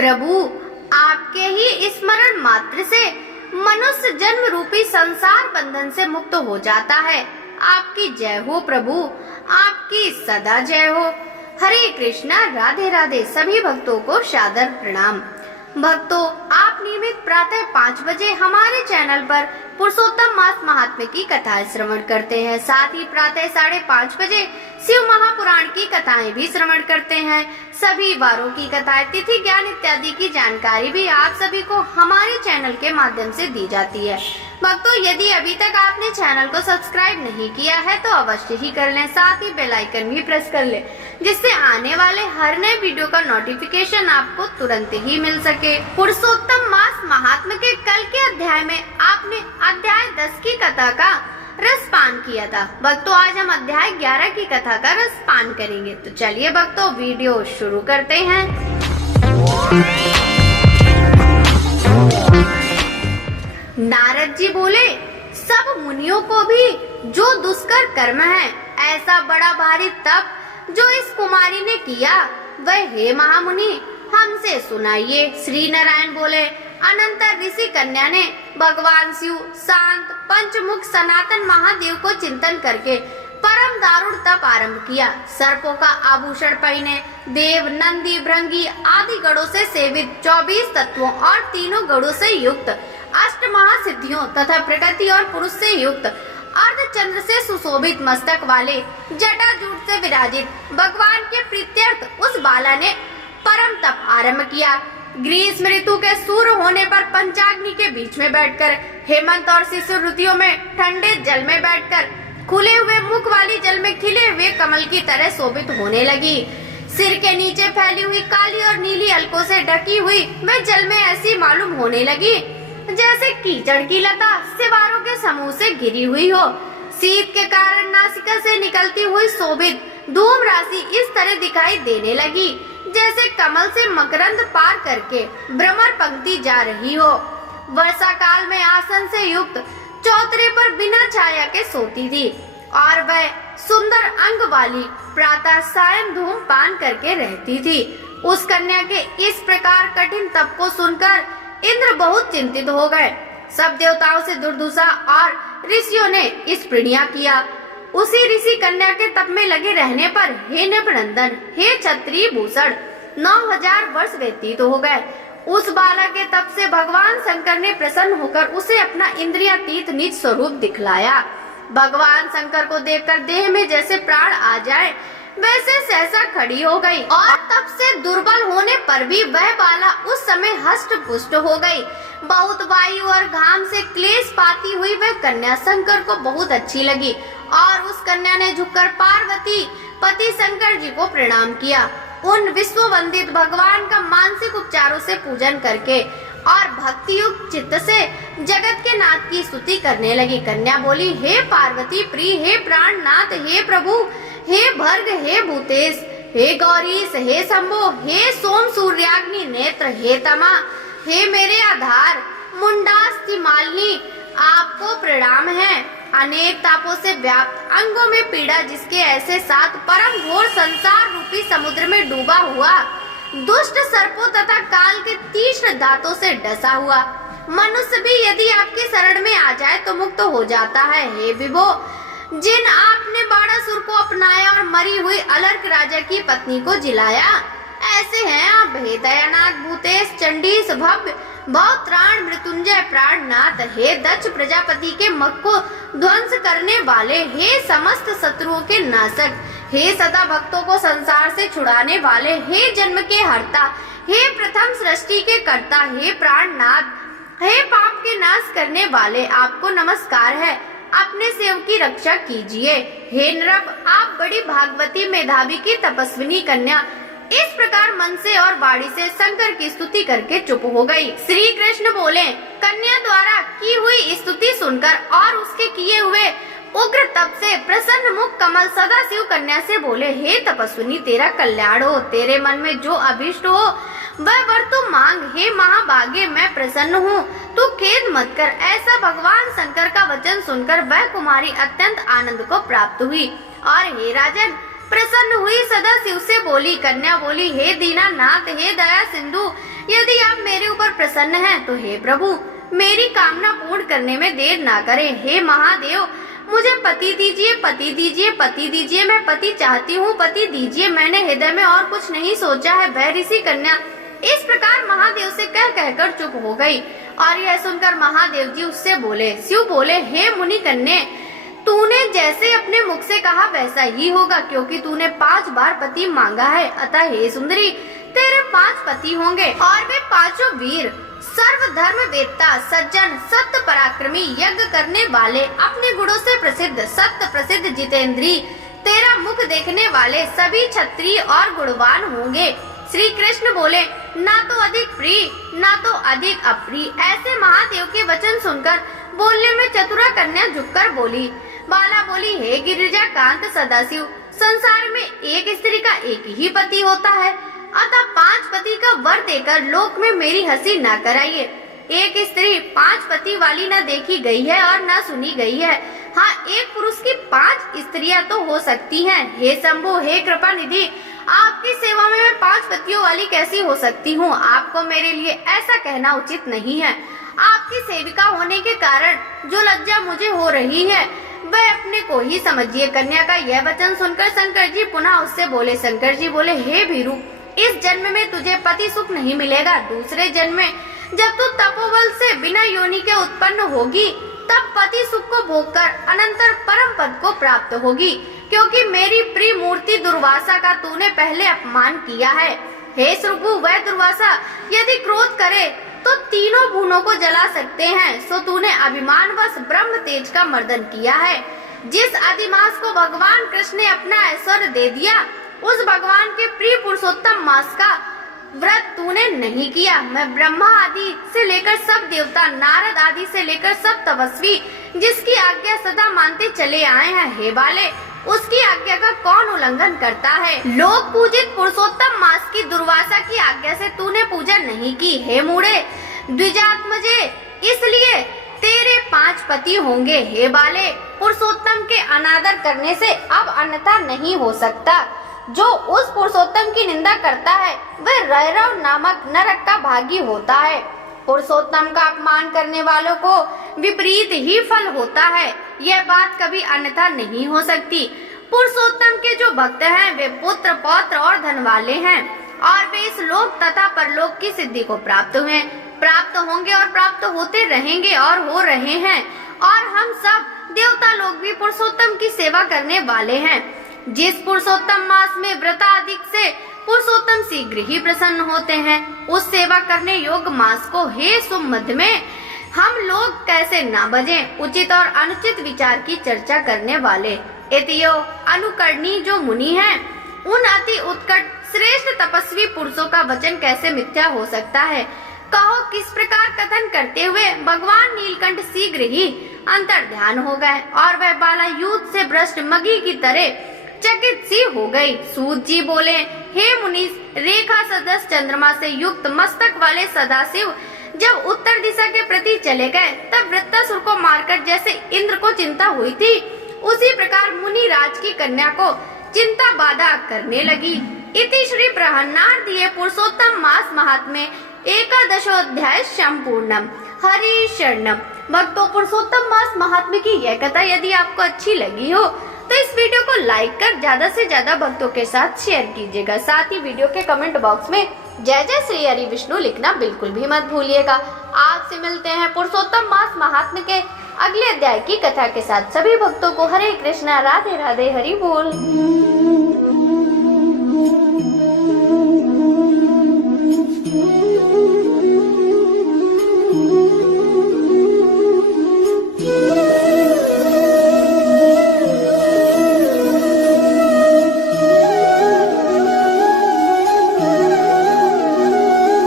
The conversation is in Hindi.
प्रभु, आपके ही स्मरण मात्र से मनुष्य जन्म रूपी संसार बंधन से मुक्त हो जाता है। आपकी जय हो प्रभु, आपकी सदा जय हो। हरे कृष्णा, राधे राधे। सभी भक्तों को सादर प्रणाम। भक्तों, आप नियमित प्रातः 5 बजे हमारे चैनल पर पुरुषोत्तम मास महात्म्य की कथाएं श्रवण करते हैं। साथ ही प्रातः 5:30 बजे शिव महापुराण की कथाएं भी श्रवण करते हैं। सभी वारों की कथाएं, तिथि ज्ञान इत्यादि की जानकारी भी आप सभी को हमारे चैनल के माध्यम से दी जाती है। भक्तों, यदि अभी तक आपने चैनल को सब्सक्राइब नहीं किया है तो अवश्य ही कर लें। साथ ही बेल आइकन भी प्रेस कर लें, जिससे आने वाले हर नए वीडियो का नोटिफिकेशन आपको तुरंत ही मिल सके। पुरुषोत्तम मास महात्म्य के कल के अध्याय में आपने अध्याय 10 की कथा का रसपान किया था। भक्तों, आज हम अध्याय 11 की कथा का रसपान करेंगे। तो चलिए भक्तों, वीडियो शुरू करते हैं। नारद जी बोले, सब मुनियों को भी जो दुष्कर कर्म है, ऐसा बड़ा भारी तप जो इस कुमारी ने किया, वह हे महामुनि हमसे सुनाइए। श्री नारायण बोले, अनंतर ऋषि कन्या ने भगवान शिव, शांत पंचमुख सनातन महादेव को चिंतन करके परम दारुण तप आरंभ किया। सर्पों का आभूषण पहने, देव, नंदी, भृंगी आदि गणों से सेवित, 24 तत्वों और तीनों गणों से युक्त, 8 महासिद्धियों तथा प्रकृति और पुरुष से युक्त, अर्धचंद्र से सुशोभित मस्तक वाले, जटाजूट से विराजित भगवान के प्रीत्यर्थ उस बाला ने परम तप आरंभ किया। ग्रीष्म ऋतु के सूर्य होने पर पंचाग्नि के बीच में बैठकर, हेमंत और शिशिर ऋतुओं में ठंडे जल में बैठकर, खुले हुए मुख वाली जल में खिले हुए कमल की तरह शोभित होने लगी। सिर के नीचे फैली हुई काली और नीली अलकों से ढकी हुई वह जल में ऐसी मालूम होने लगी जैसे कीचड़ की लता सिवारों के समूह से घिरी हुई हो। शीत के कारण नासिका से निकलती हुई शोभित धूम राशि इस तरह दिखाई देने लगी जैसे कमल से मकरंद पार करके भ्रमर पंक्ति जा रही हो। वर्षा काल में आसन से युक्त चौतरे पर बिना छाया के सोती थी और वह सुंदर अंग वाली प्रातः सायं धूम पान करके रहती थी। उस कन्या के इस प्रकार कठिन तप को सुनकर इंद्र बहुत चिंतित हो गए। सब देवताओं से दुर्दुषा और ऋषियों ने इस प्रणिया किया। उसी ऋषि कन्या के तप में लगे रहने पर हे नृपनंदन, हे क्षत्रिय भूषण, 9000 वर्ष व्यतीत हो गए। उस बाला के तप से भगवान शंकर ने प्रसन्न होकर उसे अपना इंद्रियातीत निज स्वरूप दिखलाया। भगवान शंकर को देखकर देह में जैसे प्राण आ जाए वैसे सहसा खड़ी हो गई और तप से दुर्बल होने पर भी वह बाला उस समय हष्ट पुष्ट हो गई। बहुत वायु और घाम से क्लेश पाती हुई वह कन्या शंकर को बहुत अच्छी लगी और उस कन्या ने झुककर पार्वती पति शंकर जी को प्रणाम किया। उन विश्व वंदित भगवान का मानसिक उपचारों से पूजन करके और भक्ति युक्त चित्त से जगत के नाथ की स्तुति करने लगी। कन्या बोली, हे पार्वती प्रिय, हे प्राणनाथ, हे प्रभु, हे भर्ग, हे भूतेश, हे गौरीश, हे शंभो, हे सोम सूर्याग्नि नेत्र, हे तमा, हे मेरे आधार मुंडास्ति मालिनी, आपको प्रणाम है। अनेक तापों से व्याप्त अंगों में पीड़ा जिसके ऐसे साथ परम घोर संसार रूपी समुद्र में डूबा हुआ, दुष्ट सर्पों तथा काल के तीक्ष्ण दांतों से डसा हुआ मनुष्य भी यदि आपकी शरण में आ जाए तो मुक्त हो जाता है। हे विभो, जिन आपने बाणासुर को अपनाया और मरी हुई अलर्क राजा की पत्नी को जिलाया, ऐसे हैं आप। हे दयानाथ, भूतेश, चंडीस, भव्य, भवत्राण, मृत्युंजय, प्राणनाथ, हे दक्ष प्रजापति के मग को ध्वंस करने वाले, हे समस्त शत्रुओं के नाशक, हे सदा भक्तों को संसार से छुड़ाने वाले, हे जन्म के हर्ता, हे प्रथम सृष्टि के कर्ता, हे प्राणनाथ, हे पाप के नाश करने वाले, आपको नमस्कार है। अपने सेवक की रक्षा कीजिए। हे नृप, आप बड़ी भागवती मेधावी की तपस्विनी कन्या, इस प्रकार मन से और वाणी से शंकर की स्तुति करके चुप हो गई। श्री कृष्ण बोले, कन्या द्वारा की हुई स्तुति सुनकर और उसके किए हुए उग्र तप से प्रसन्न मुख कमल सदा शिव कन्या से बोले, हे तपस्विनी, तेरा कल्याण हो। तेरे मन में जो अभिष्ट हो वह वर तू मांग। हे महाभागे, मैं प्रसन्न हूँ, तू खेद मत कर। ऐसा भगवान शंकर का वचन सुनकर वह कुमारी अत्यंत आनंद को प्राप्त हुई और हे राजन, प्रसन्न हुई सदा शिव से बोली। कन्या बोली, हे दीनानाथ, हे दया सिंधु, यदि आप मेरे ऊपर प्रसन्न हैं तो हे प्रभु मेरी कामना पूर्ण करने में देर ना करें। हे महादेव मुझे पति दीजिए, पति दीजिए, पति दीजिए, मैं पति चाहती हूँ, पति दीजिए। मैंने हृदय में और कुछ नहीं सोचा है। वह ऋषि कन्या इस प्रकार महादेव से कह कहकर चुप हो गई और यह सुनकर महादेव जी उससे बोले। शिव बोले, हे मुनि कन्या, तूने जैसे अपने मुख से कहा वैसा ही होगा, क्योंकि तूने 5 बार पति मांगा है। अतः हे सुंदरी तेरे 5 पति होंगे और वे 5 वीर, सर्व धर्म वेत्ता, सज्जन, सत्य पराक्रमी, यज्ञ करने वाले, अपने गुणों से प्रसिद्ध, सत्य प्रसिद्ध, जितेंद्री, तेरा मुख देखने वाले, सभी क्षत्रिय और गुणवान होंगे। श्री कृष्ण बोले, ना तो अधिक प्रिय ना तो अधिक अप्रिय। ऐसे महादेव के वचन सुनकर बोलने में चतुरा कन्या झुककर बोली। बाला बोली, हे गिरिजा कांत सदाशिव, संसार में एक स्त्री का एक ही पति होता है, अतः 5 पति का वर देकर लोक में मेरी हंसी न कराइए। एक स्त्री 5 पति वाली न देखी गई है और न सुनी गई है। हाँ, एक पुरुष की 5 स्त्रियां तो हो सकती हैं। हे शंभु, हे कृपा निधि, आपकी सेवा में मैं 5 पतियों वाली कैसी हो सकती हूँ? आपको मेरे लिए ऐसा कहना उचित नहीं है। आपकी सेविका होने के कारण जो लज्जा मुझे हो रही है वह अपने को ही समझिए। कन्या का यह वचन सुनकर शंकर जी पुनः उससे बोले। शंकर जी बोले, हे भीरू, इस जन्म में तुझे पति सुख नहीं मिलेगा। दूसरे जन्म में जब तू तपोबल से बिना योनि के उत्पन्न होगी तब पति सुख को भोगकर अनंतर परम पद को प्राप्त होगी, क्योंकि मेरी प्रिय मूर्ति दुर्वासा का तूने पहले अपमान किया है। हे सुरभु, वह दुर्वासा यदि क्रोध करे तो तीनों भुवनों को जला सकते हैं, सो तूने अभिमानवश ब्रह्म तेज का मर्दन किया है। जिस अधिमास को भगवान कृष्ण ने अपना ऐश्वर्य दे दिया, उस भगवान के प्रिय पुरुषोत्तम मास का व्रत तूने नहीं किया। मैं ब्रह्मा आदि से लेकर सब देवता, नारद आदि से लेकर सब तपस्वी जिसकी आज्ञा सदा मानते चले आए हैं, हे बाले, उसकी आज्ञा का कौन उल्लंघन करता है? लोक पूजित पुरुषोत्तम मास की दुर्वासा की आज्ञा से तूने पूजा नहीं की। हे मूढ़े द्विजात्मजे, इसलिए तेरे 5 पति होंगे। हे बाले, पुरुषोत्तम के अनादर करने से अब अन्यथा नहीं हो सकता। जो उस पुरुषोत्तम की निंदा करता है वह रैरव नामक नरक का भागी होता है। पुरुषोत्तम का अपमान करने वालों को विपरीत ही फल होता है। यह बात कभी अन्यथा नहीं हो सकती। पुरुषोत्तम के जो भक्त हैं वे पुत्र, पौत्र और धन वाले हैं और वे इस लोक तथा परलोक की सिद्धि को प्राप्त हुए, प्राप्त होंगे और प्राप्त होते रहेंगे और हो रहे हैं। और हम सब देवता लोग भी पुरुषोत्तम की सेवा करने वाले हैं। जिस पुरुषोत्तम मास में व्रताधिक से पुरुषोत्तम शीघ्र ही प्रसन्न होते हैं, उस सेवा करने योग्य मास को हे सुमध्य में हम लोग कैसे ना बजें? उचित और अनुचित विचार की चर्चा करने वाले इतियो अनुकरणी जो मुनि हैं, उन अति उत्कट श्रेष्ठ तपस्वी पुरुषों का वचन कैसे मिथ्या हो सकता है? कहो, किस प्रकार कथन करते हुए भगवान नीलकंठ शीघ्र ही अंतर ध्यान हो गए और वह बाला युद्ध से भ्रष्ट मगी की तरह चकित सी हो गई। सूत जी बोले, हे मुनीश, रेखा सदृश चंद्रमा से युक्त मस्तक वाले सदाशिव जब उत्तर दिशा के प्रति चले गए तब वृत्तासुर को मारकर जैसे इंद्र को चिंता हुई थी, उसी प्रकार मुनि राज की कन्या को चिंता बाधा करने लगी। इति श्री बृहन्नारदीय पुरुषोत्तम मास महात्म्य एकादशोऽध्याय संपूर्णम। हरि शरणम। भक्तों, पुरुषोत्तम मास महात्म्य की यह कथा यदि आपको अच्छी लगी हो तो इस वीडियो को लाइक कर ज्यादा से ज्यादा भक्तों के साथ शेयर कीजिएगा। साथ ही वीडियो के कमेंट बॉक्स में जय जय श्री हरि विष्णु लिखना बिल्कुल भी मत भूलिएगा। आपसे मिलते हैं पुरुषोत्तम मास महात्म्य के अगले अध्याय की कथा के साथ। सभी भक्तों को हरे कृष्णा, राधे राधे, हरि बोल।